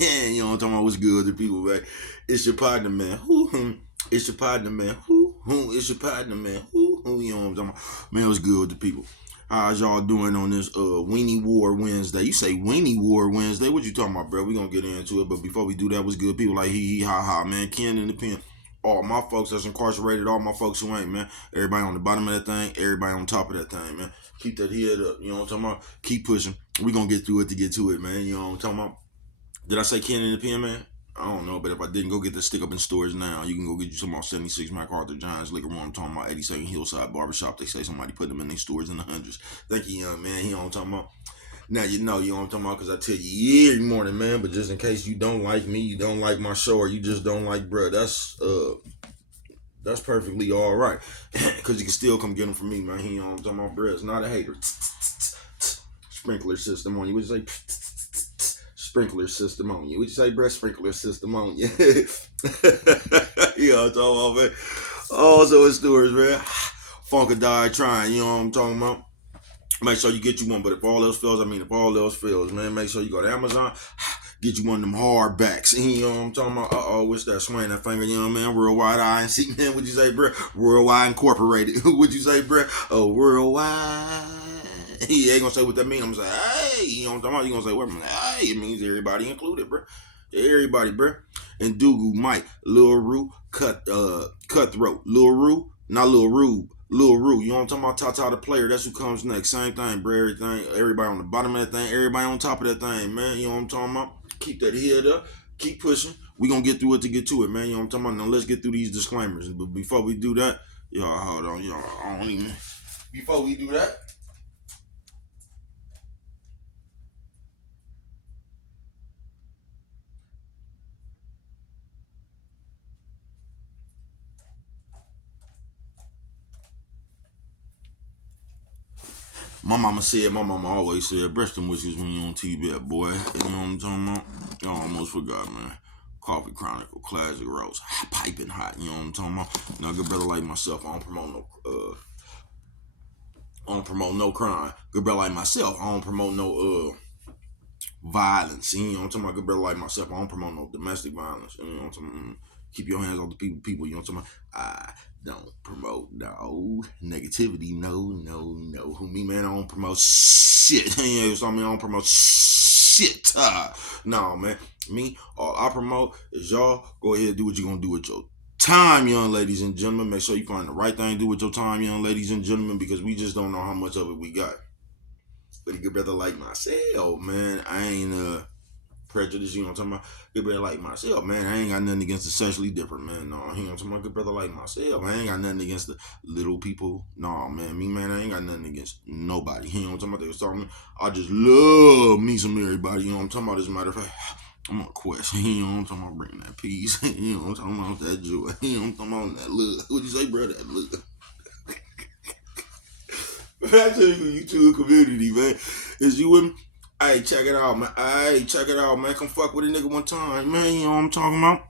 You know what I'm talking about? What's good to people, man? It's your partner, man. It's your partner, man. It's your partner, man. You know what I'm talking about? Man, what's good with the people? How's y'all doing on this Weenie War Wednesday? You say Weenie War Wednesday? What you talking about, bro? We gonna get into it, but before we do that, what's good? People like hee hee ha ha, man. Ken in the pen. All my folks that's incarcerated, all my folks who ain't, man. Everybody on the bottom of that thing, everybody on top of that thing, man. Keep that head up. You know what I'm talking about? Keep pushing. We gonna get through it to get to it, man. You know what I'm talking about? Did I say Ken in the pen, man? I don't know, but if I didn't, go get the stick up in stores now. You can go get you some on 76 MacArthur Johns Liquor Room. I'm talking about 82nd Hillside Barbershop. They say somebody put them in their stores in the hundreds. Thank you, young man. You know what I'm talking about? Now you know what I'm talking about because I tell you every morning, man. But just in case you don't like me, you don't like my show, or you just don't like bruh, that's perfectly all right. Because you can still come get them from me, man. You know what I'm talking about, bruh. It's not a hater. Sprinkler system on you. What you say? Sprinkler system on you. What you say, bruh? Sprinkler system on you. You know what I'm talking about, man. Also in stores, man. Funkadie trying, you know what I'm talking about? Make sure you get you one, but if all else fails, man, make sure you go to Amazon, get you one of them hardbacks. You know what I'm talking about? What's that swing that finger, you know what I mean? Worldwide INC, man, what'd you say, bruh? Worldwide Incorporated. What'd you say, bruh? Oh, worldwide. He ain't gonna say what that means. I'm gonna say, hey, you know what I'm talking about? You gonna say, what? Hey, it means everybody included, bruh. Everybody, bruh. And Dugu, Mike, Lil Rue, Cutthroat. Lil Rue, not Lil Rube. Lil Rue, you know what I'm talking about? Tata the player, that's who comes next. Same thing, bro. Everybody on the bottom of that thing, everybody on top of that thing, man. You know what I'm talking about? Keep that head up, keep pushing. We gonna get through it to get to it, man. You know what I'm talking about? Now let's get through these disclaimers. But before we do that, y'all hold on, y'all. I don't even. Before we do that, my mama always said, breast them wishes when you on TV, boy. You know what I'm talking about? I almost forgot, man. Coffee Chronicle, Classic Rose, piping hot. You know what I'm talking about? Now, good brother like myself, I don't promote no crime. Good brother like myself, I don't promote no violence. You know what I'm talking about? Good brother like myself, I don't promote no domestic violence. You know what I'm talking about? Keep your hands off the people. You know what I'm talking about? I don't promote no negativity. No. Who me, man? I don't promote shit. You know what I mean? I don't promote shit. No, man. Me, all I promote is y'all go ahead and do what you're gonna do with your time, young ladies and gentlemen. Make sure you find the right thing to do with your time, young ladies and gentlemen, because we just don't know how much of it we got. But a good brother like myself, man, I ain't prejudiced, you know what I'm talking about? Good brother like myself, man, I ain't got nothing against the sexually different, man. No, you know what I'm talking about? Good brother like myself, I ain't got nothing against the little people. No, man, me, man, I ain't got nothing against nobody. You know what I'm talking about? They was talking about, I just love me some everybody, you know what I'm talking about? As a matter of fact, I'm on a quest, you know what I'm talking about? Bring that peace, you know what I'm talking about? That joy, you know what I'm talking about? That love. What'd you say, bro? That love. I tell you two community, man. Is you with me? Hey, check it out, man. Hey, check it out, man. Come fuck with a nigga one time, man. You know what I'm talking about?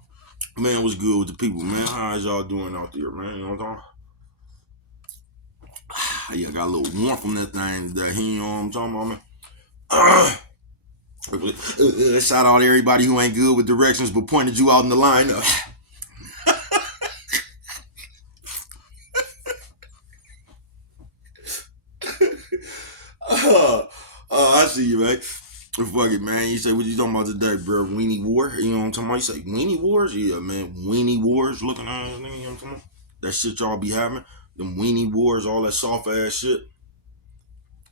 Man, what's good with the people, man? How's y'all doing out there, man? You know what I'm talking about? Yeah, got a little warmth from that thing today. You know what I'm talking about, man? Shout out to everybody who ain't good with directions but pointed you out in the lineup. I see you, man. Fuck it, man. You say what you talking about today, bro? Weenie War? You know what I'm talking about? You say Weenie Wars? Yeah, man. Weenie Wars looking ass nigga, you know what I'm talking about? That shit y'all be having. Them Weenie Wars, all that soft ass shit.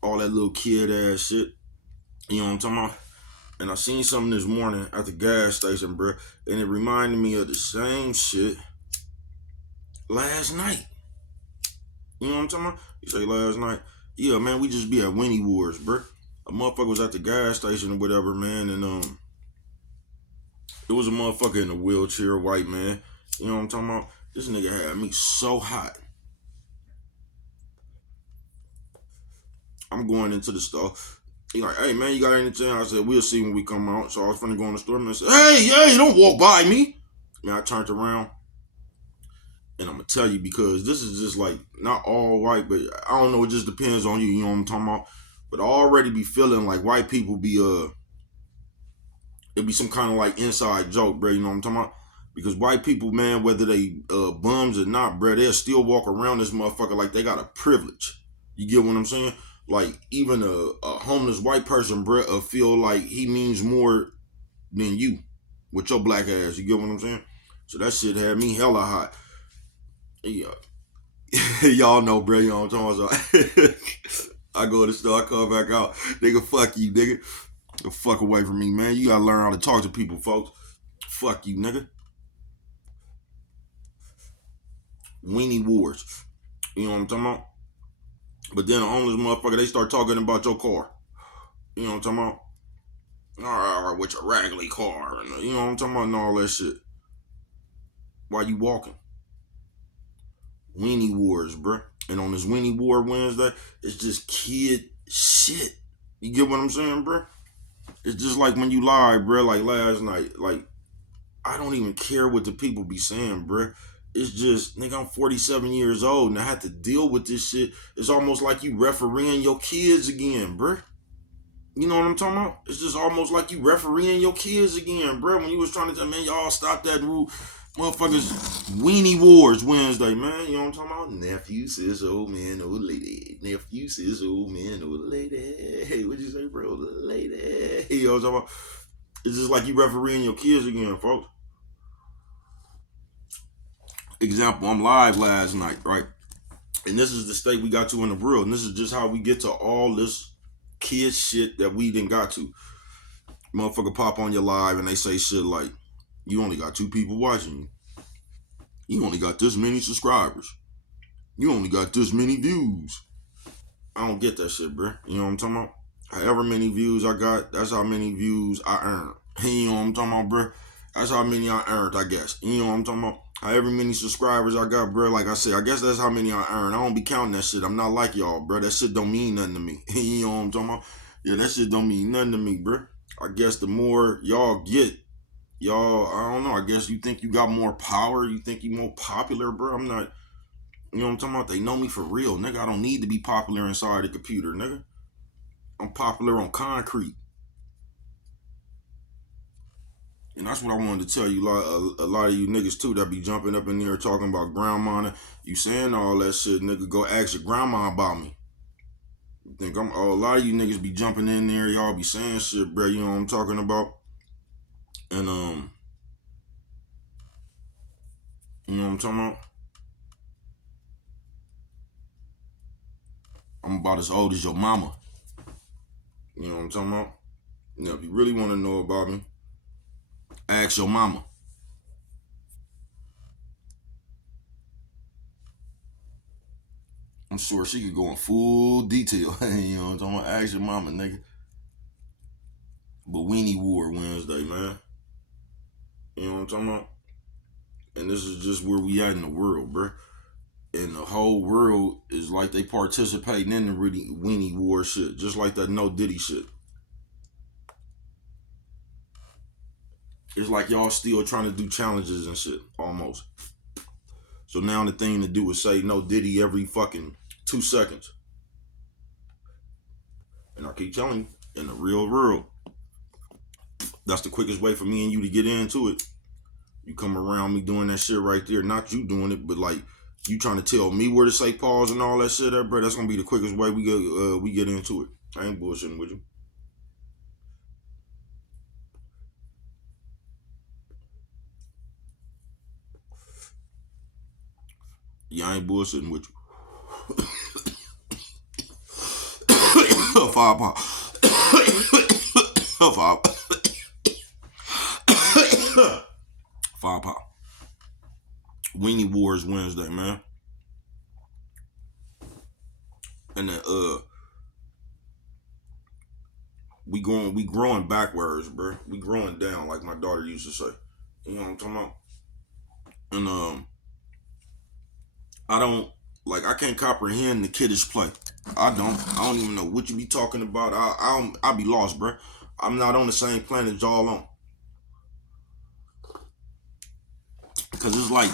All that little kid ass shit. You know what I'm talking about? And I seen something this morning at the gas station, bro. And it reminded me of the same shit last night. You know what I'm talking about? You say last night? Yeah, man, we just be at Weenie Wars, bro. A motherfucker was at the gas station or whatever, man, and it was a motherfucker in a wheelchair, white man. You know what I'm talking about? This nigga had me so hot. I'm going into the store. He like, hey man, you got anything? I said, we'll see when we come out. So I was finna go in the store and I said, hey, don't walk by me. Man, I turned around and I'm gonna tell you because this is just like not all white, but I don't know, it just depends on you, you know what I'm talking about? But I already be feeling like white people be It'd be some kind of like inside joke, bro. You know what I'm talking about? Because white people, man, whether they bums or not, bro, they'll still walk around this motherfucker like they got a privilege. You get what I'm saying? Like even a homeless white person, bro, feel like he means more than you with your black ass. You get what I'm saying? So that shit had me hella hot. Yeah. Y'all know, bro. You know what I'm talking about? So I go to the store, I come back out. Nigga, fuck you, nigga. The fuck away from me, man. You gotta learn how to talk to people, folks. Fuck you, nigga. Weenie wars. You know what I'm talking about? But then the homeless motherfucker, they start talking about your car. You know what I'm talking about? With your raggedy car. And, you know what I'm talking about? And all that shit. Why you walking? Weenie wars, bruh. And on this Weenie War Wednesday, it's just kid shit. You get what I'm saying, bruh? It's just like when you lie, bruh, like last night. Like, I don't even care what the people be saying, bruh. It's just, nigga, I'm 47 years old and I have to deal with this shit. It's almost like you refereeing your kids again, bruh. You know what I'm talking about? It's just almost like you refereeing your kids again, bruh. When you was trying to tell, man, y'all stop that rule. Motherfuckers, Weenie Wars Wednesday, man. You know what I'm talking about? Nephew says old man, old lady. Nephew says old man, old lady. Hey, what'd you say, bro? Old lady. You know what I'm talking about? It's just like you refereeing your kids again, folks. Example, I'm live last night, right? And this is the state we got to in the world. And this is just how we get to all this kid shit that we didn't got to. Motherfucker pop on your live and they say shit like, you only got 2 people watching you. You only got this many subscribers. You only got this many views. I don't get that shit, bro. You know what I'm talking about? However many views I got, that's how many views I earned. You know what I'm talking about, bro? That's how many I earned, I guess. You know what I'm talking about? However many subscribers I got, bro, like I said, I guess that's how many I earned. I don't be counting that shit. I'm not like y'all, bro. That shit don't mean nothing to me. You know what I'm talking about? Yeah, that shit don't mean nothing to me, bro. I guess the more y'all get, y'all, I don't know. I guess you think you got more power. You think you more popular, bro. I'm not. You know what I'm talking about? They know me for real, nigga. I don't need to be popular inside the computer, nigga. I'm popular on concrete. And that's what I wanted to tell you. A lot of you niggas too that be jumping up in here talking about grandma. You saying all that shit, nigga. Go ask your grandma about me. You think I'm? Oh, a lot of you niggas be jumping in there. Y'all be saying shit, bro. You know what I'm talking about? And you know what I'm talking about? I'm about as old as your mama. You know what I'm talking about? Now, if you really want to know about me, ask your mama. I'm sure she could go in full detail. You know what I'm talking about? Ask your mama, nigga. But Weenie War Wednesday, man. You know what I'm talking about? And this is just where we at in the world, bruh. And the whole world is like they participating in the really Weenie War shit. Just like that No Diddy shit. It's like y'all still trying to do challenges and shit, almost. So now the thing to do is say No Diddy every fucking 2 seconds. And I keep telling you, in the real world, that's the quickest way for me and you to get into it. You come around me doing that shit right there. Not you doing it, but like you trying to tell me where to say pause and all that shit, bro. That's gonna be the quickest way we get into it. I ain't bullshitting with you. Yeah, I ain't bullshitting with you. Five pop. Five. Five pop. Weenie Wars Wednesday, man. And then we growing backwards, bro. We growing down, like my daughter used to say. You know what I'm talking about? And I don't like I can't comprehend the kiddish play. I don't even know what you be talking about. I be lost, bro. I'm not on the same planet y'all on. Cause it's like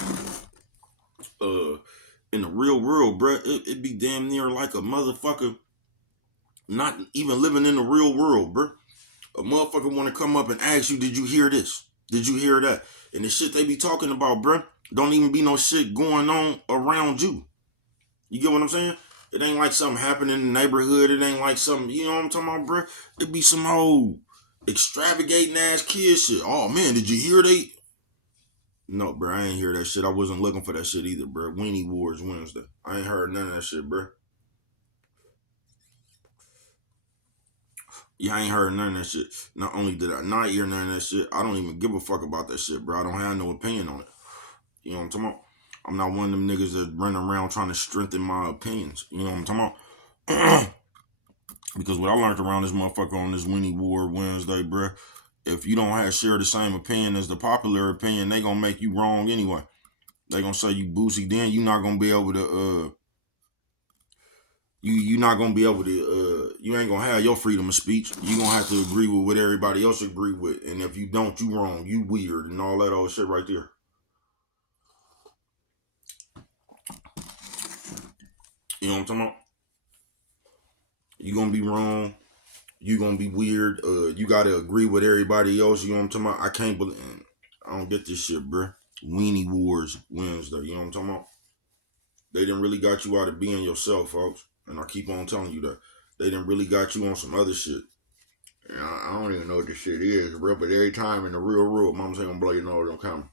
uh in the real world, bro, it be damn near like a motherfucker not even living in the real world, bro. A motherfucker want to come up and ask you, did you hear this? Did you hear that? And the shit they be talking about, bruh, don't even be no shit going on around you. You get what I'm saying? It ain't like something happening in the neighborhood. It ain't like something, you know what I'm talking about, bruh? It be some whole extravagating ass kid shit. Oh man, did you hear they? No, bro, I ain't hear that shit. I wasn't looking for that shit either, bro. Weenie Wars Wednesday. I ain't heard none of that shit, bro. Yeah, I ain't heard none of that shit. Not only did I not hear none of that shit, I don't even give a fuck about that shit, bro. I don't have no opinion on it. You know what I'm talking about? I'm not one of them niggas that run around trying to strengthen my opinions. You know what I'm talking about? Because what I learned around this motherfucker on this Weenie War Wednesday, bro, if you don't have share the same opinion as the popular opinion, they gonna make you wrong anyway. They gonna say you boozy, then you not gonna be able to you not gonna be able to you ain't gonna have your freedom of speech. You gonna have to agree with what everybody else agree with. And if you don't, you wrong, you weird and all that old shit right there. You know what I'm talking about? You gonna be wrong, you gonna be weird, you gotta agree with everybody else, you know what I'm talking about? I can't believe I don't get this shit, bruh. Weenie Wars Wednesday, you know what I'm talking about? They didn't really got you out of being yourself, folks. And I keep on telling you that. They didn't really got you on some other shit. And I don't even know what this shit is, bro. But every time in the real world, mom's ain't gonna blow your nose on camera.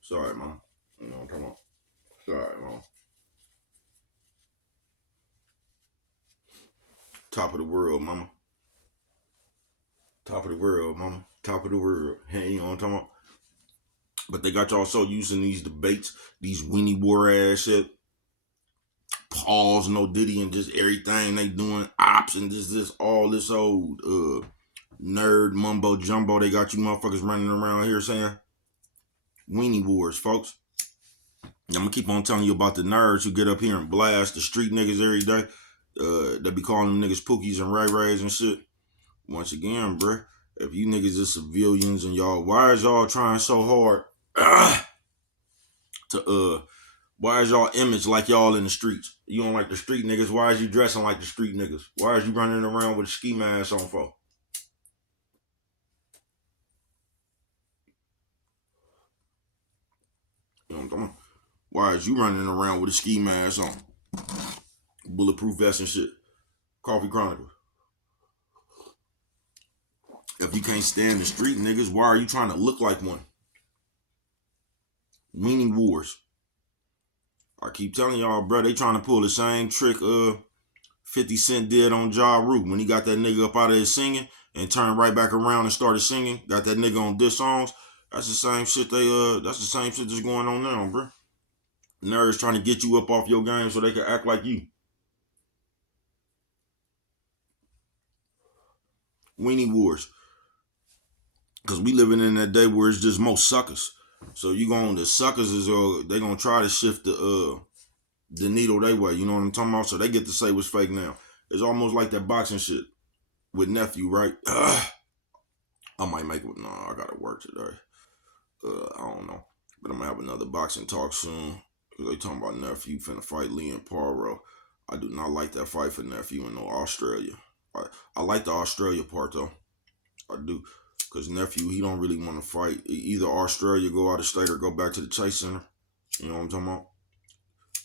Sorry, mom. You know what I'm talking about? Sorry, mom. Top of the world, mama. Top of the world, mama. Top of the world. Hey, you know what I'm talking about? But they got y'all so using these debates, these Weenie War ass shit. Pause, no Diddy, and just everything they doing, ops, and this, all this old nerd mumbo jumbo. They got you motherfuckers running around here saying Weenie Wars, folks. I'm gonna keep on telling you about the nerds who get up here and blast the street niggas every day. They be calling them niggas Pookies and Ray Rays and shit. Once again, bruh, if you niggas is civilians and y'all, why is y'all trying so hard to why is y'all image like y'all in the streets? You don't like the street niggas. Why is you dressing like the street niggas? Why is you running around with a ski mask on for? You know what I'm talking about? Why is you running around with a ski mask on? Bulletproof vest and shit. Coffee Chronicles. If you can't stand the street niggas, why are you trying to look like one? Weenie Wars. I keep telling y'all, bro, they trying to pull the same trick 50 Cent did on Ja Rule when he got that nigga up out of his singing and turned right back around and started singing. Got that nigga on diss songs. That's the same shit that's the same shit that's going on now, bro. Nerds trying to get you up off your game so they can act like you. Weenie Wars. Cause we living in that day where it's just most suckers. So you going the suckers is they gonna try to shift the needle they way. You know what I'm talking about? So they get to say what's fake now. It's almost like that boxing shit with nephew, right? I might make it. No, I gotta work today. I don't know, but I'm gonna have another boxing talk soon. Cause they talking about nephew finna fight Lee and Paro. I do not like that fight for nephew in no Australia. I like the Australia part though. I do. Cause nephew, he don't really want to fight. Either Australia, go out of state, or go back to the Chase Center. You know what I'm talking about?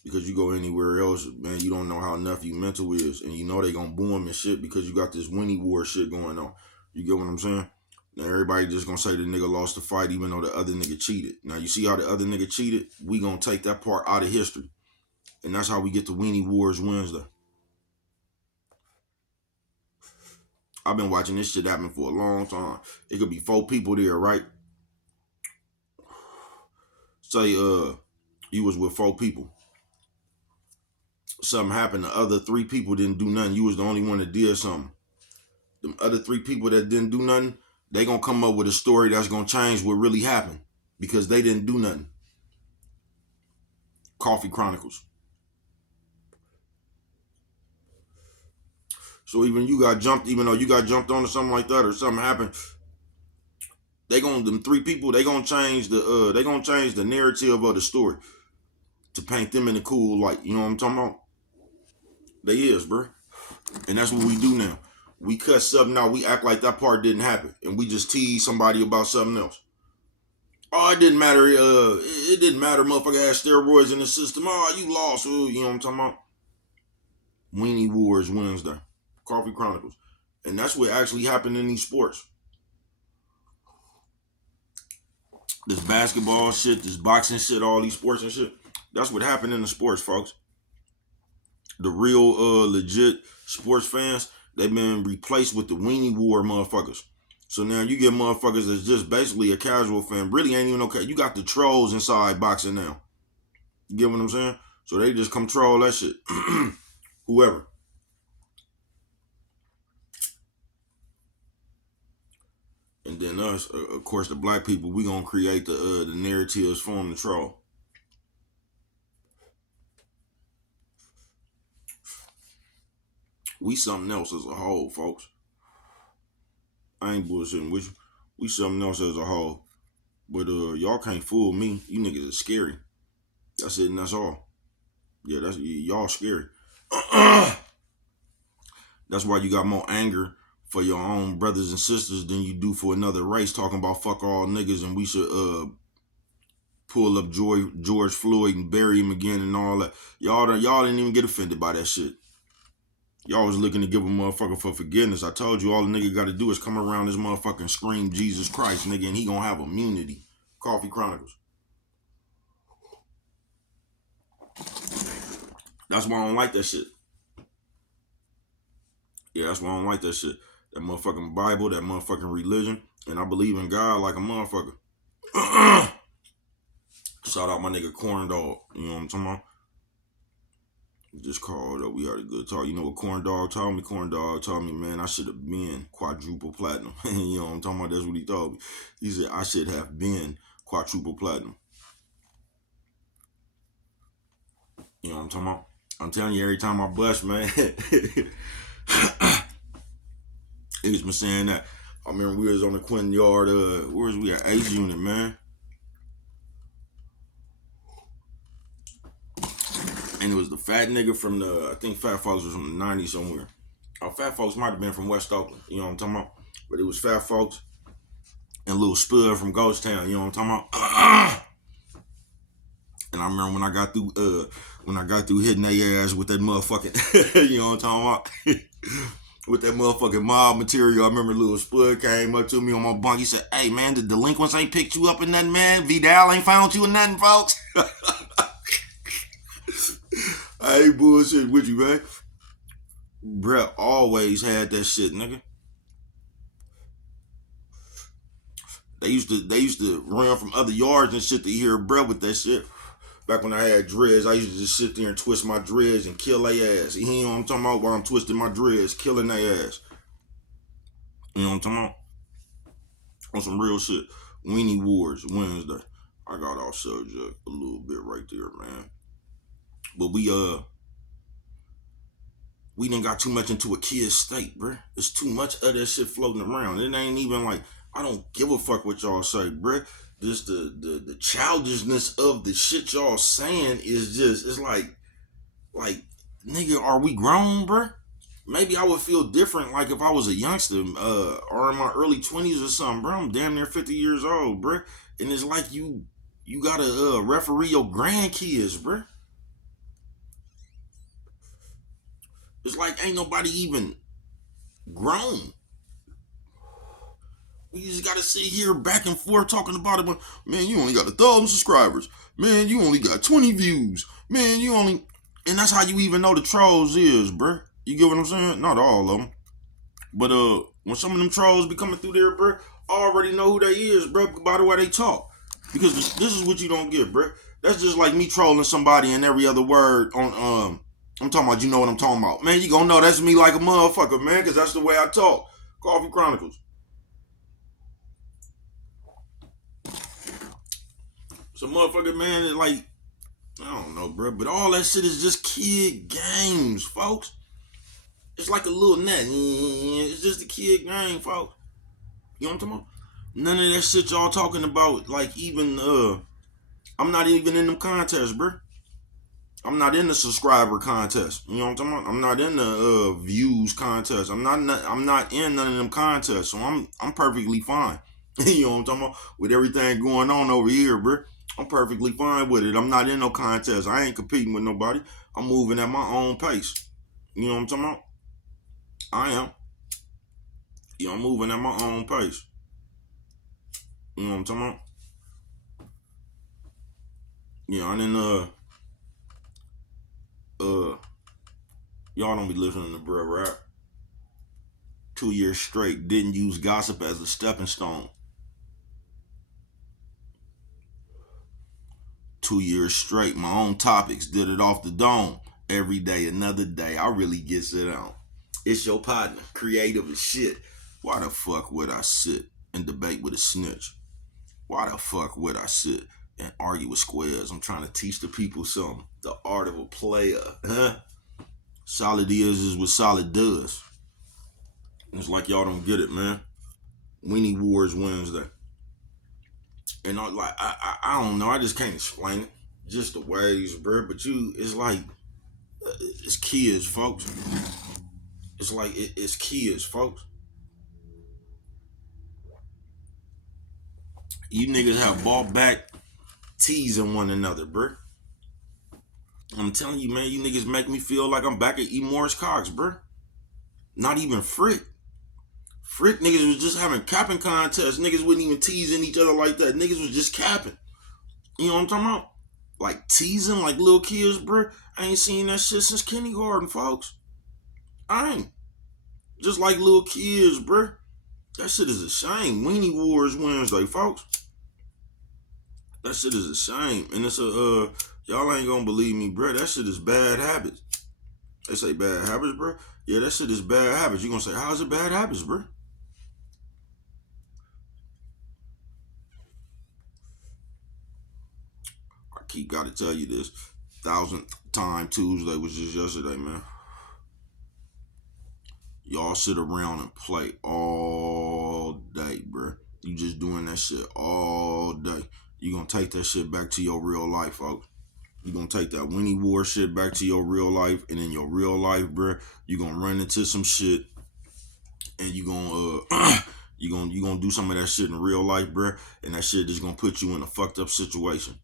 Because you go anywhere else, man, you don't know how nephew mental is, and you know they gonna boo him and shit because you got this Weenie War shit going on. You get what I'm saying? Now everybody just gonna say the nigga lost the fight even though the other nigga cheated. Now you see how the other nigga cheated? We gonna take that part out of history, and that's how we get the Weenie Wars Wednesday. I've been watching this shit happen for a long time. It could be 4 people there, right? Say you was with 4 people. Something happened. The other 3 people didn't do nothing. You was the only one that did something. The other 3 people that didn't do nothing, they gonna come up with a story that's gonna change what really happened because they didn't do nothing. Coffee Chronicles. So even you got jumped, even though you got jumped on or something like that, or something happened, they gonna them 3 people, they gonna change the narrative of the story to paint them in a cool light. You know what I'm talking about? They is, bro. And that's what we do now. we cut something out, we act like that part didn't happen, and we just tease somebody about something else. Oh, it didn't matter. It didn't matter. Motherfucker had steroids in the system. Oh, you lost. Ooh, you know what I'm talking about? Weenie Wars Wednesday, Coffee Chronicles, and that's what actually happened in these sports. This basketball shit, this boxing shit, all these sports and shit. That's what happened in the sports, folks. The real legit sports fans, they've been replaced with the Weenie War motherfuckers. So now you get motherfuckers that's just basically a casual fan. Really ain't even okay. You got the trolls inside boxing now. You get what I'm saying? So they just come troll that shit. Whoever. And then us, of course, the black people, we gonna create the narratives for them to troll. We something else as a whole, folks. I ain't bullshitting with you. We something else as a whole. But y'all can't fool me. You niggas are scary. That's it and that's all. Yeah, that's y'all scary. That's why you got more anger for your own brothers and sisters than you do for another race, talking about fuck all niggas and we should pull up George Floyd and bury him again and all that. Y'all didn't even get offended by that shit. Y'all was looking to give a motherfucker for forgiveness. I told you all the nigga got to do is come around this motherfucker and scream Jesus Christ, nigga, and he gonna have immunity. Coffee Chronicles. That's why I don't like that shit. Yeah, that's why I don't like that shit. That motherfucking Bible, that motherfucking religion, and I believe in God like a motherfucker. Shout out my nigga Corn Dog. You know what I'm talking about? Just called up. We had a good talk. You know what Corn Dog told me? Corn Dog told me, man, I should have been quadruple platinum. You know what I'm talking about? That's what he told me. He said I should have been quadruple platinum. You know what I'm talking about? I'm telling you, every time I bust, man, he's been saying that. I remember we was on the Quinton Yard, where was we at? 8th unit, man. And it was the fat nigga from I think Fat Folks was from the 90s somewhere. Fat Folks might have been from West Oakland, you know what I'm talking about? But it was Fat Folks and Lil Spud from Ghost Town, you know what I'm talking about? And I remember when I got through hitting their ass with that motherfucking, you know what I'm talking about? With that motherfucking mob material, I remember Lil Spud came up to me on my bunk. He said, hey, man, the delinquents ain't picked you up in nothing, man. Vidal ain't found you in nothing, folks. I ain't bullshit with you, man. Bruh always had that shit, nigga. They used to run from other yards and shit to hear bruh with that shit. Back when I had dreads, I used to just sit there and twist my dreads and kill their ass. You know what I'm talking about? While I'm twisting my dreads, killing their ass. You know what I'm talking about? On some real shit. Weenie Wars Wednesday. I got off subject a little bit right there, man. But we done got too much into a kid's state, bruh. There's too much of that shit floating around. It ain't even like, I don't give a fuck what y'all say, bruh. Just the childishness of the shit y'all saying is just, it's like, nigga, are we grown, bruh? Maybe I would feel different like if I was a youngster or in my early 20s or something, bro. I'm damn near 50 years old, bruh. And it's like you gotta referee your grandkids, bruh. It's like ain't nobody even grown. We just gotta sit here back and forth talking about it. But, man, you only got 1,000 subscribers. Man, you only got 20 views. Man, you only... And that's how you even know the trolls is, bruh. You get what I'm saying? Not all of them. But when some of them trolls be coming through there, bruh, I already know who they is, bruh, by the way they talk. Because this is what you don't get, bruh. That's just like me trolling somebody and every other word on... I'm talking about, you know what I'm talking about. Man, you gonna know that's me like a motherfucker, man, because that's the way I talk. Coffee Chronicles. So motherfucker, man, is like, I don't know, bro, but all that shit is just kid games, folks. It's like a little net. It's just a kid game, folks. You know what I'm talking about? None of that shit y'all talking about, like even, I'm not even in them contests, bro. I'm not in the subscriber contest. You know what I'm talking about? I'm not in the views contest. I'm not in none of them contests. So I'm perfectly fine. You know what I'm talking about? With everything going on over here, bro. I'm perfectly fine with it. I'm not in no contest. I ain't competing with nobody. I'm moving at my own pace. You know what I'm talking about? I am. You know, I'm moving at my own pace. You know what I'm talking about? Yeah, and then uh y'all don't be listening to bruh rap. 2 years straight, didn't use gossip as a stepping stone. 2 years straight, my own topics, did it off the dome. Every day, another day, I really gets it on. It's your partner, creative as shit. Why the fuck would I sit and debate with a snitch? Why the fuck would I sit and argue with squares? I'm trying to teach the people something. The art of a player. Huh? Solid is what solid does. It's like y'all don't get it, man. Weenie Wars Wednesday. And I don't know. I just can't explain it. Just the ways, bro. But it's like it's kids, folks. It's like it's kids, folks. You niggas have bought back teasing one another, bro. I'm telling you, man. You niggas make me feel like I'm back at E. Morris Cox, bro. Not even Frick. Frick niggas was just having capping contests. Niggas wasn't even teasing each other like that. Niggas was just capping. You know what I'm talking about? Like teasing like little kids, bro. I ain't seen that shit since kindergarten, folks. I ain't. Just like little kids, bro. That shit is a shame. Weenie Wars Wednesday, folks. That shit is a shame. And it's y'all ain't gonna believe me, bro. That shit is bad habits. They say bad habits, bro. Yeah, that shit is bad habits. You gonna say, how's it bad habits, bro? I keep gotta tell you this. Thousandth time Tuesday was just yesterday, man. Y'all sit around and play all day, bro. You just doing that shit all day. You gonna take that shit back to your real life, folks. You gonna take that Winnie War shit back to your real life, and in your real life, bro, you gonna run into some shit, and you gonna you gonna do some of that shit in real life, bro, and that shit is gonna put you in a fucked up situation.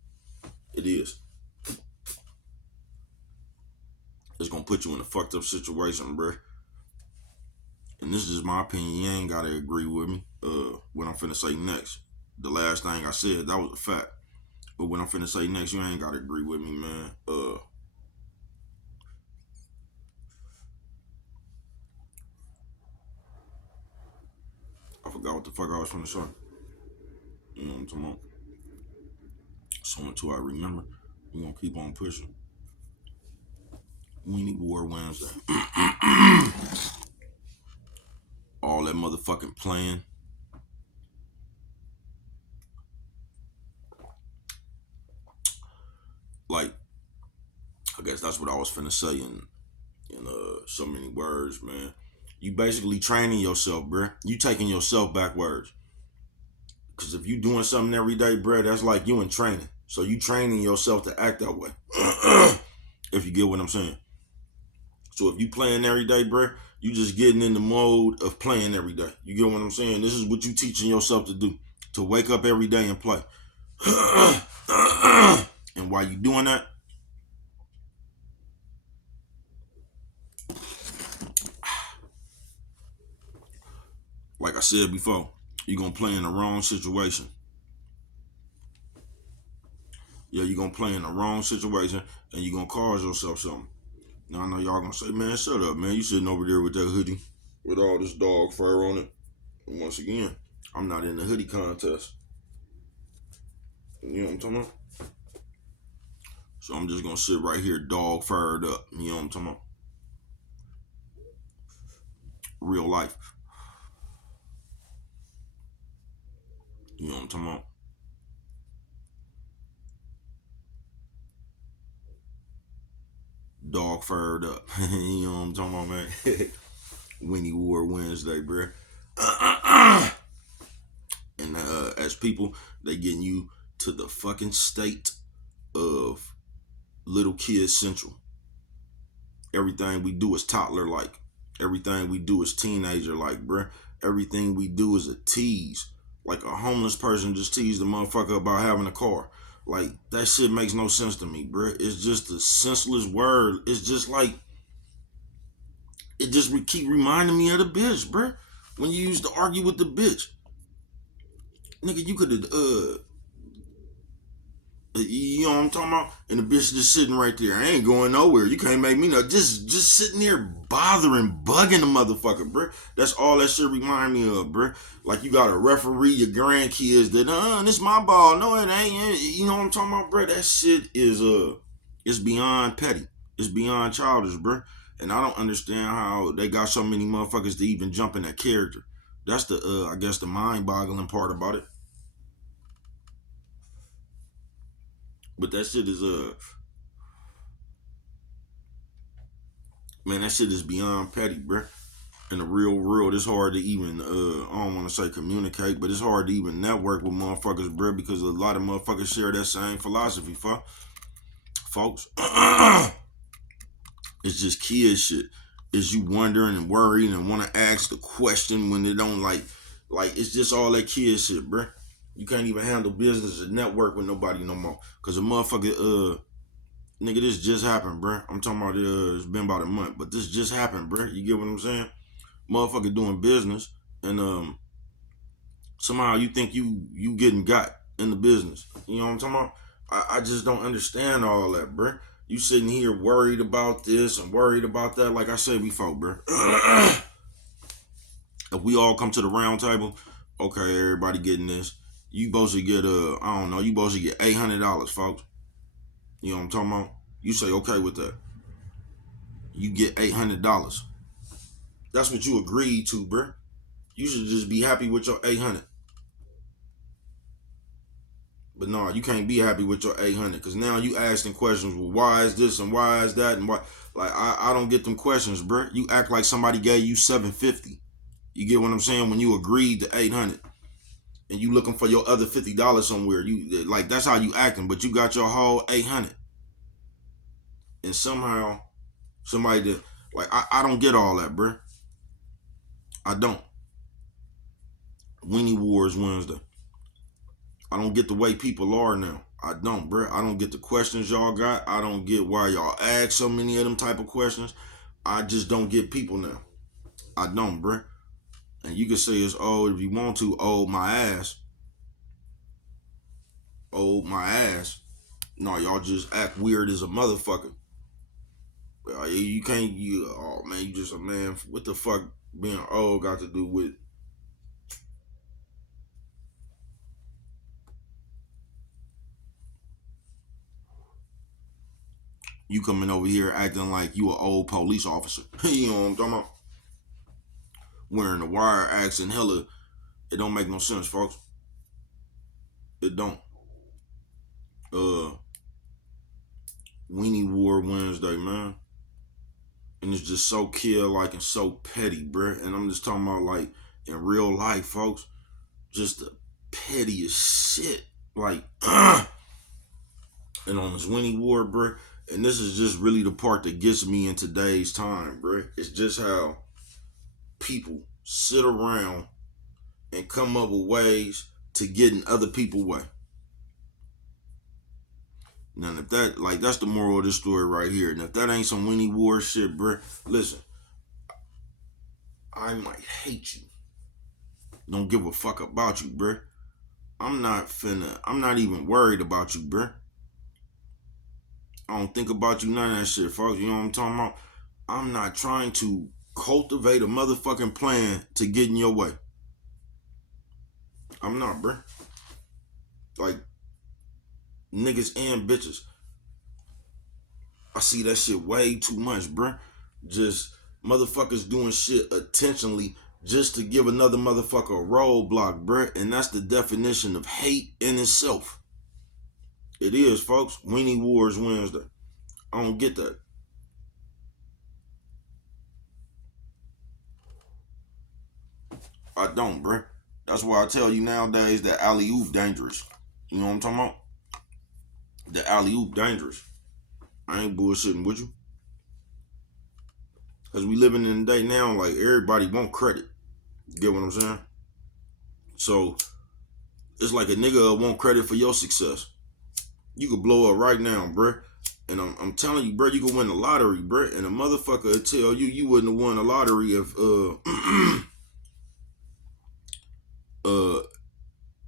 It is. It's gonna put you in a fucked up situation, bro. And this is just my opinion. You ain't gotta agree with me. What I'm finna say next. The last thing I said, that was a fact. But what I'm finna say next, you ain't gotta agree with me, man. I forgot what the fuck I was finna say. You know what I'm talking about? So until I remember, we gonna keep on pushing. Weenie War Wednesday. All that motherfucking playing. Like, I guess that's what I was finna say in so many words, man. You basically training yourself, bruh. You taking yourself backwards. Cause if you doing something every day, bruh, that's like you in training. So you training yourself to act that way. If you get what I'm saying. So if you playing every day, bruh, you just getting in the mode of playing every day. You get what I'm saying? This is what you teaching yourself to do. To wake up every day and play. And while you doing that, like I said before, you're gonna play in the wrong situation. Yeah, you're gonna play in the wrong situation and you're gonna cause yourself something. Now I know y'all gonna say, man, shut up, man. You sitting over there with that hoodie with all this dog fur on it. And once again, I'm not in the hoodie contest. You know what I'm talking about? So I'm just gonna sit right here dog furred up. You know what I'm talking about? Real life. You know what I'm talking about? Dog furred up. You know what I'm talking about, man? Winnie War Wednesday, bruh. And as people, they getting you to the fucking state of little kid central. Everything we do is toddler like. Everything we do is teenager like, bruh. Everything we do is a tease. Like a homeless person just teased the motherfucker about having a car. Like, that shit makes no sense to me, bruh. It's just a senseless word. It's just like, it just keep reminding me of the bitch, bruh. When you used to argue with the bitch. Nigga, you could have, you know what I'm talking about? And the bitch just sitting right there. I ain't going nowhere. You can't make me know. Just sitting there bothering, bugging the motherfucker, bruh. That's all that shit remind me of, bruh. Like you got to referee your grandkids that, this my ball. No, it ain't. You know what I'm talking about, bruh? That shit is, it's beyond petty. It's beyond childish, bruh. And I don't understand how they got so many motherfuckers to even jump in that character. That's the, I guess, the mind-boggling part about it. But that shit is, man, that shit is beyond petty, bruh. In the real world, it's hard to even, I don't want to say communicate, but it's hard to even network with motherfuckers, bruh, because a lot of motherfuckers share that same philosophy, folks. It's just kid shit. It's you wondering and worrying and want to ask the question when they don't like, it's just all that kid shit, bruh. You can't even handle business or network with nobody no more. Because a motherfucker, nigga, this just happened, bruh. I'm talking about, it's been about a month, but this just happened, bruh. You get what I'm saying? Motherfucker doing business, and somehow you think you getting got in the business. You know what I'm talking about? I just don't understand all that, bruh. You sitting here worried about this and worried about that. Like I said before, bruh. If we all come to the round table, okay, everybody getting this. You supposed to get I don't know, you supposed to get $800, folks. You know what I'm talking about? You say okay with that. You get $800. That's what you agreed to, bruh. You should just be happy with your 800. But no, you can't be happy with your 800 because now you asking questions. Well, why is this and why is that and why? Like I don't get them questions, bro. You act like somebody gave you 750. You get what I'm saying? When you agreed to 800 and you looking for your other $50 somewhere, you like that's how you acting. But you got your whole 800, and somehow somebody did. Like I don't get all that, bro. I don't. Weenie Wars Wednesday. I don't get the way people are now. I don't, bruh. I don't get the questions y'all got. I don't get why y'all ask so many of them type of questions. I just don't get people now. I don't, bruh. And you can say it's old if you want to. Old my ass. Old my ass. No, y'all just act weird as a motherfucker. You can't, oh man, you just a man. What the fuck being old got to do with you coming over here acting like you an old police officer? You know what I'm talking about? Wearing the wire accent, hella. It don't make no sense, folks. It don't. Uh, Weenie War Wednesday, man. And it's just so kill like and so petty, bruh. And I'm just talking about like in real life, folks. Just the pettiest shit. Like, and on this Weenie War, bruh. And this is just really the part that gets me in today's time, bruh. It's just how people sit around and come up with ways to get in other people's way. Now, if that, like, that's the moral of this story right here. And if that ain't some Weenie War shit, bruh, listen, I might hate you. Don't give a fuck about you, bruh. I'm not even worried about you, bruh. I don't think about you, none of that shit, folks. You know what I'm talking about? I'm not trying to cultivate a motherfucking plan to get in your way. I'm not, bruh. Like, niggas and bitches. I see that shit way too much, bruh. Just motherfuckers doing shit intentionally just to give another motherfucker a roadblock, bruh. And that's the definition of hate in itself. It is, folks. Weenie Wars Wednesday. I don't get that. I don't, bruh. That's why I tell you nowadays that alley-oop dangerous. You know what I'm talking about? The alley-oop dangerous. I ain't bullshitting with you. Cause we living in a day now, like everybody want credit. Get what I'm saying? So it's like a nigga want credit for your success. You could blow up right now, bruh. And I'm telling you, bruh, you could win the lottery, bruh. And a motherfucker will tell you you wouldn't have won the lottery if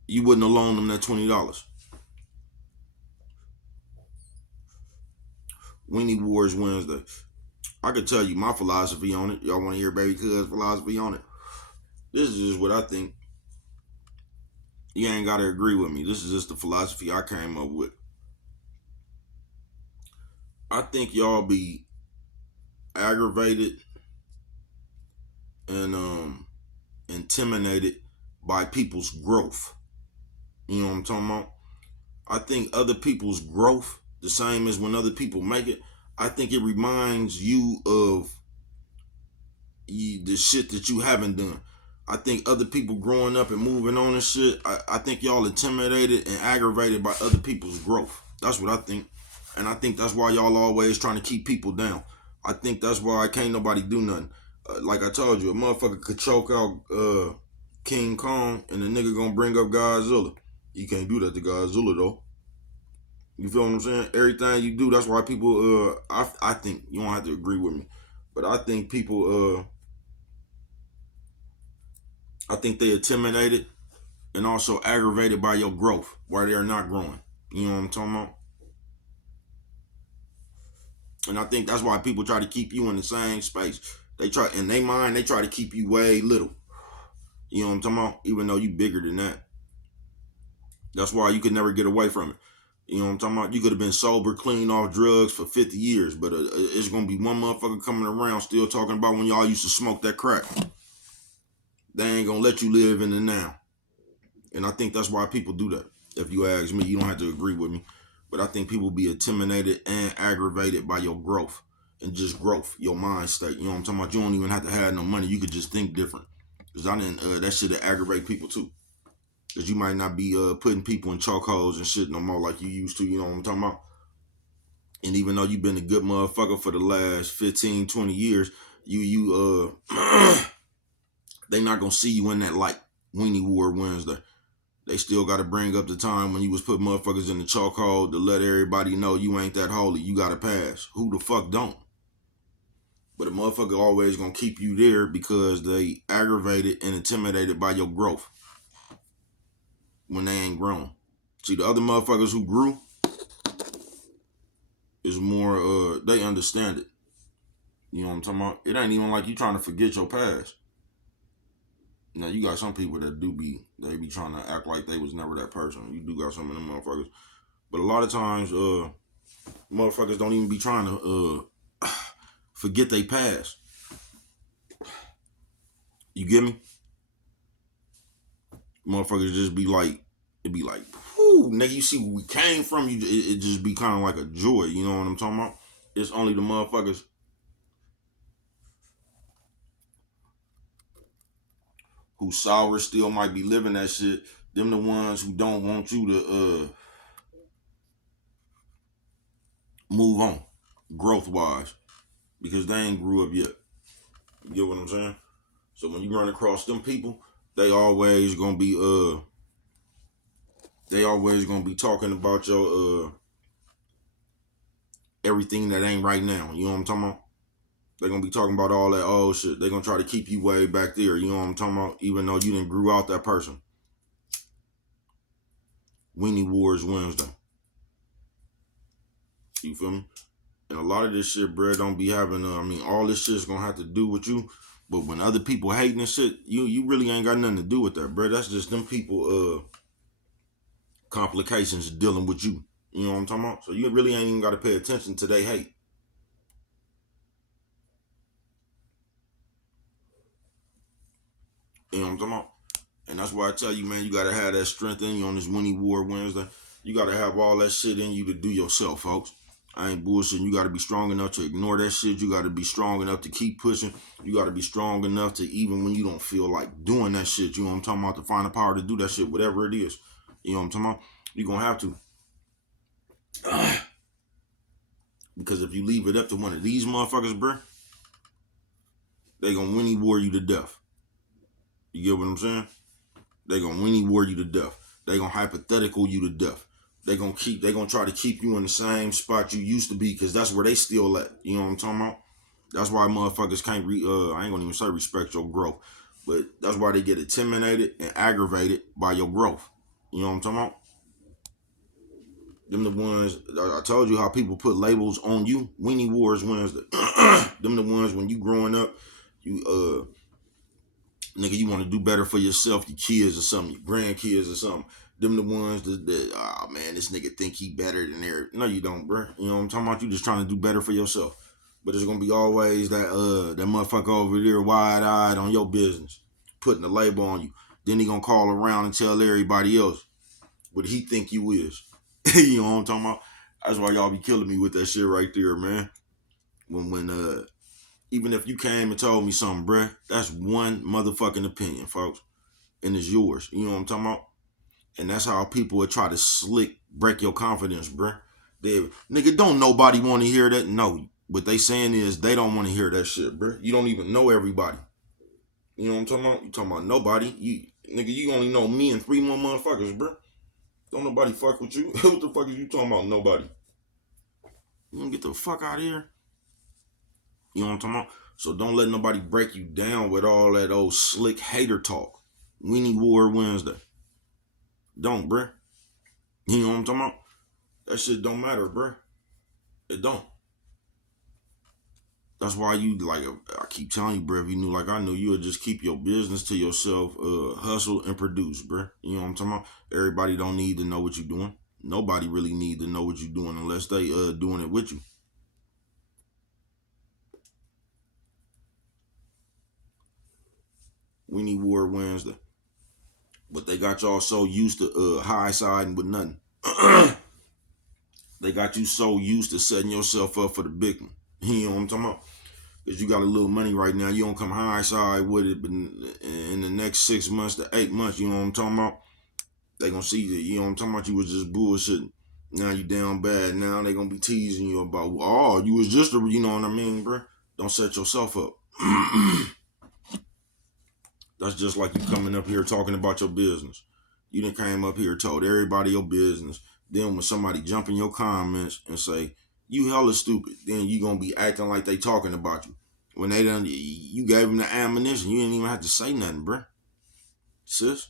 you wouldn't have loaned them that $20. Weenie Wars Wednesday. I could tell you my philosophy on it. Y'all want to hear Baby Cuz philosophy on it? This is just what I think. You ain't got to agree with me. This is just the philosophy I came up with. I think y'all be aggravated and intimidated by people's growth. You know what I'm talking about? I think other people's growth, the same as when other people make it, I think it reminds you of the shit that you haven't done. I think other people growing up and moving on and shit, I think y'all intimidated and aggravated by other people's growth. That's what I think. And I think that's why y'all always trying to keep people down. I think that's why can't nobody do nothing. Like I told you, a motherfucker could choke out King Kong and the nigga gonna bring up Godzilla. You can't do that to Godzilla though. You feel what I'm saying? Everything you do, that's why people I think you don't have to agree with me. But I think people I think they intimidated and also aggravated by your growth while they're not growing. You know what I'm talking about? And I think that's why people try to keep you in the same space. They try in their mind, they try to keep you way little. You know what I'm talking about? Even though you bigger than that. That's why you could never get away from it. You know what I'm talking about? You could have been sober, clean off drugs for 50 years, but it's gonna be one motherfucker coming around still talking about when y'all used to smoke that crack. They ain't gonna let you live in the now. And I think that's why people do that. If you ask me, you don't have to agree with me. But I think people be intimidated and aggravated by your growth and just growth, your mind state. You know what I'm talking about? You don't even have to have no money. You could just think different. Because I didn't, that shit aggravate people too. Because you might not be putting people in chokeholds and shit no more like you used to. You know what I'm talking about? And even though you've been a good motherfucker for the last 15, 20 years, they not going to see you in that light. Weenie War Wednesday. They still got to bring up the time when you was put motherfuckers in the chokehold to let everybody know you ain't that holy. You got to pass. Who the fuck don't? But a motherfucker always going to keep you there because they aggravated and intimidated by your growth when they ain't grown. See, the other motherfuckers who grew is more, they understand it. You know what I'm talking about? It ain't even like you trying to forget your past. Now, you got some people that they be trying to act like they was never that person. You do got some of them motherfuckers. But a lot of times, motherfuckers don't even be trying to forget they past. You get me? Motherfuckers just be like, it be like, whoo, nigga, you see where we came from? It just be kind of like a joy. You know what I'm talking about? It's only the motherfuckers who sour still might be living that shit. Them the ones who don't want you to move on, growth wise, because they ain't grew up yet. You get what I'm saying? So when you run across them people, they always gonna be talking about your everything that ain't right now. You know what I'm talking about? They're gonna be talking about all that old shit. They're gonna try to keep you way back there. You know what I'm talking about? Even though you didn't grew out that person. Weenie Wars Wednesday. You feel me? And a lot of this shit, bro, don't be having. All this shit's gonna have to do with you. But when other people hating and shit, you really ain't got nothing to do with that, bro. That's just them people complications dealing with you. You know what I'm talking about? So you really ain't even got to pay attention to they hate. You know what I'm talking about? And that's why I tell you, man, you got to have that strength in you on this Weenie War Wednesday. You got to have all that shit in you to do yourself, folks. I ain't bullshitting. You got to be strong enough to ignore that shit. You got to be strong enough to keep pushing. You got to be strong enough to, even when you don't feel like doing that shit, you know what I'm talking about, to find the power to do that shit, whatever it is. You know what I'm talking about? You're going to have to. Because if you leave it up to one of these motherfuckers, bruh, they gonna Weenie war you to death. You get what I'm saying? They gonna Weenie war you to death. They gonna hypothetical you to death. They gonna try to keep you in the same spot you used to be because that's where they still at. You know what I'm talking about? That's why motherfuckers can't I ain't gonna even say respect your growth, but that's why they get intimidated and aggravated by your growth. You know what I'm talking about? Them the ones I told you how people put labels on you. Weenie Wars Wednesday. Them the ones when you growing up, you nigga, you want to do better for yourself, your kids or something, your grandkids or something. Them the ones that oh man, this nigga think he better than there. No, you don't, bro. You know what I'm talking about? You just trying to do better for yourself. But it's gonna be always that motherfucker over there wide eyed on your business, putting a label on you. Then he gonna call around and tell everybody else what he think you is. You know what I'm talking about? That's why y'all be killing me with that shit right there, man. When even if you came and told me something, bruh, that's one motherfucking opinion, folks. And it's yours. You know what I'm talking about? And that's how people would try to slick break your confidence, bruh. Nigga, don't nobody want to hear that. No. What they saying is they don't want to hear that shit, bruh. You don't even know everybody. You know what I'm talking about? You talking about nobody. Nigga, you only know me and 3 more motherfuckers, bruh. Don't nobody fuck with you. What the fuck is you talking about? Nobody. You gonna get the fuck out of here? You know what I'm talking about? So don't let nobody break you down with all that old slick hater talk. Weenie War Wednesday. Don't, bruh. You know what I'm talking about? That shit don't matter, bruh. It don't. That's why you, like, I keep telling you, bruh, if you knew like I knew, you would just keep your business to yourself, hustle and produce, bruh. You know what I'm talking about? Everybody don't need to know what you're doing. Nobody really need to know what you're doing unless they doing it with you. Weenie War Wednesday. But they got y'all so used to high siding with nothing. They got you so used to setting yourself up for the big one. You know what I'm talking about? Because you got a little money right now. You don't come high side with it, but in the next 6 months to 8 months, you know what I'm talking about? They gonna see that, you know what I'm talking about? You was just bullshitting. Now you down bad. Now they gonna be teasing you about, oh, you was just a, you know what I mean, bro? Don't set yourself up. That's just like you coming up here talking about your business. You done came up here, told everybody your business. Then when somebody jump in your comments and say, you hella stupid, then you gonna be acting like they talking about you. When they done, you gave them the ammunition. You didn't even have to say nothing, bruh. Sis.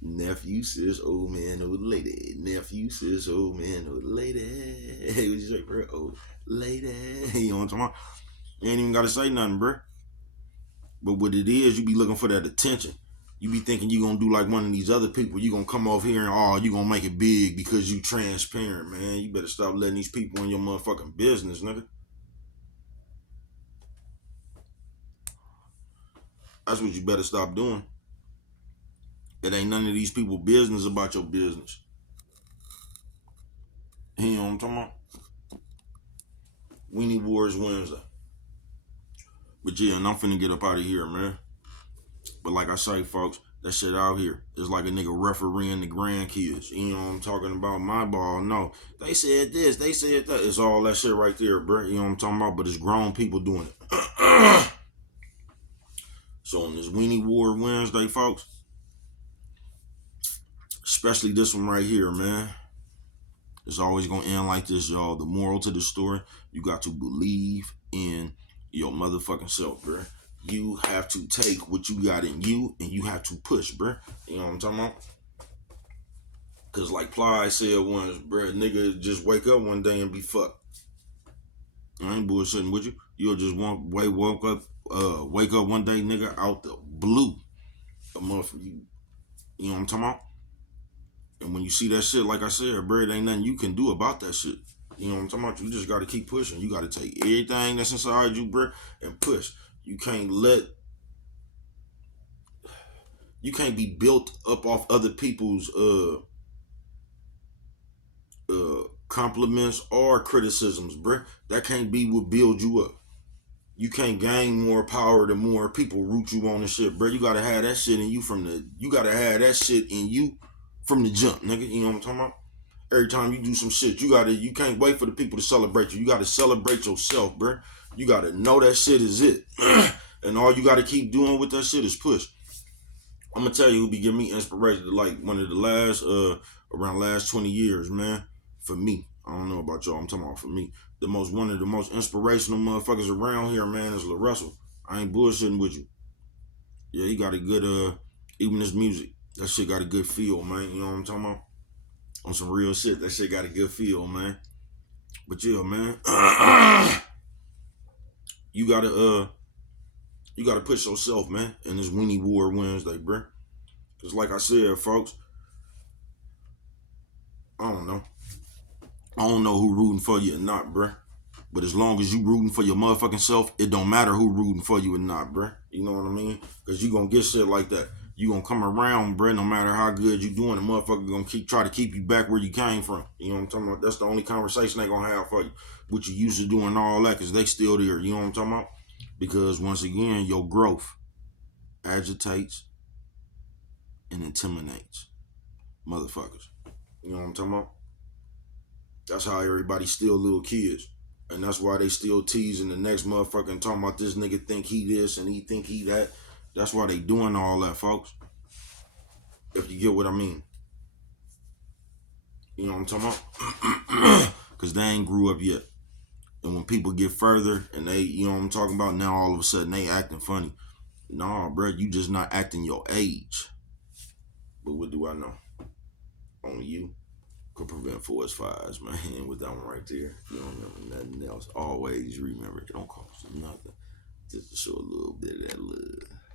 Nephew, sis, old man, old lady. Nephew, sis, old man, old lady. Hey, what you say, bro? Old lady. You know what I'm talking about? You ain't even gotta say nothing, bruh. But what it is, you be looking for that attention. You be thinking you gonna do like one of these other people. You gonna come off here and you gonna make it big because you transparent, man. You better stop letting these people in your motherfucking business, nigga. That's what you better stop doing. It ain't none of these people business about your business. You know what I'm talking about? Weenie Wars Wednesday. But yeah, and I'm finna get up out of here, man. But like I say, folks, that shit out here is like a nigga refereeing the grandkids. You know what I'm talking about? My ball, no. They said this, they said that. It's all that shit right there, bro. You know what I'm talking about? But it's grown people doing it. So on this Weenie War Wednesday, folks, especially this one right here, man, it's always gonna end like this, y'all. The moral to the story, you got to believe in your motherfucking self, bro. You have to take what you got in you and you have to push, bro. You know what I'm talking about? Cause like Ply said once, bro, nigga just wake up one day and be fucked. I ain't bullshitting with you. You'll just wake up one day, nigga, out the blue. A month you know what I'm talking about? And when you see that shit, like I said, bro, it ain't nothing you can do about that shit. You know what I'm talking about? You just gotta keep pushing. You gotta take everything that's inside you, bro, and push. You can't be built up off other people's compliments or criticisms, bruh. That can't be what builds you up. You can't gain more power the more people root you on the shit, bruh. You gotta have that shit in you you gotta have that shit in you from the jump, nigga. You know what I'm talking about? Every time you do some shit, you can't wait for the people to celebrate you. You gotta celebrate yourself, bruh. You gotta know that shit is it. And all you gotta keep doing with that shit is push. I'm gonna tell you who be giving me inspiration, like one of the last around last 20 years, man. For me. I don't know about y'all, I'm talking about for me. One of the most inspirational motherfuckers around here, man, is Lil Russell. I ain't bullshitting with you. Yeah, he got a good even his music. That shit got a good feel, man. You know what I'm talking about? On some real shit. That shit got a good feel, man. But yeah, man. you gotta you gotta push yourself, man, in this Weenie War Wednesday, bruh. Cause like I said, folks, I don't know. I don't know who rooting for you or not, bruh. But as long as you rooting for your motherfucking self, it don't matter who rooting for you or not, bruh. You know what I mean? Because you gonna get shit like that. You gonna come around, bruh, no matter how good you doing, the motherfucker gonna try to keep you back where you came from. You know what I'm talking about? That's the only conversation they gonna have for you. What you used to doing all that, because they still there. You know what I'm talking about? Because once again, your growth agitates and intimidates motherfuckers. You know what I'm talking about? That's how everybody still little kids. And that's why they still teasing the next motherfucker and talking about this nigga think he this and he think he that. That's why they doing all that, folks. If you get what I mean. You know what I'm talking about? Because they ain't grew up yet. And when people get further and they, you know what I'm talking about, now all of a sudden they acting funny. Nah, bro, you just not acting your age. But what do I know? Only you could prevent forest fires, man. With that one right there. You don't remember nothing else. Always remember, it don't cost you nothing. Just to show a little bit of that love.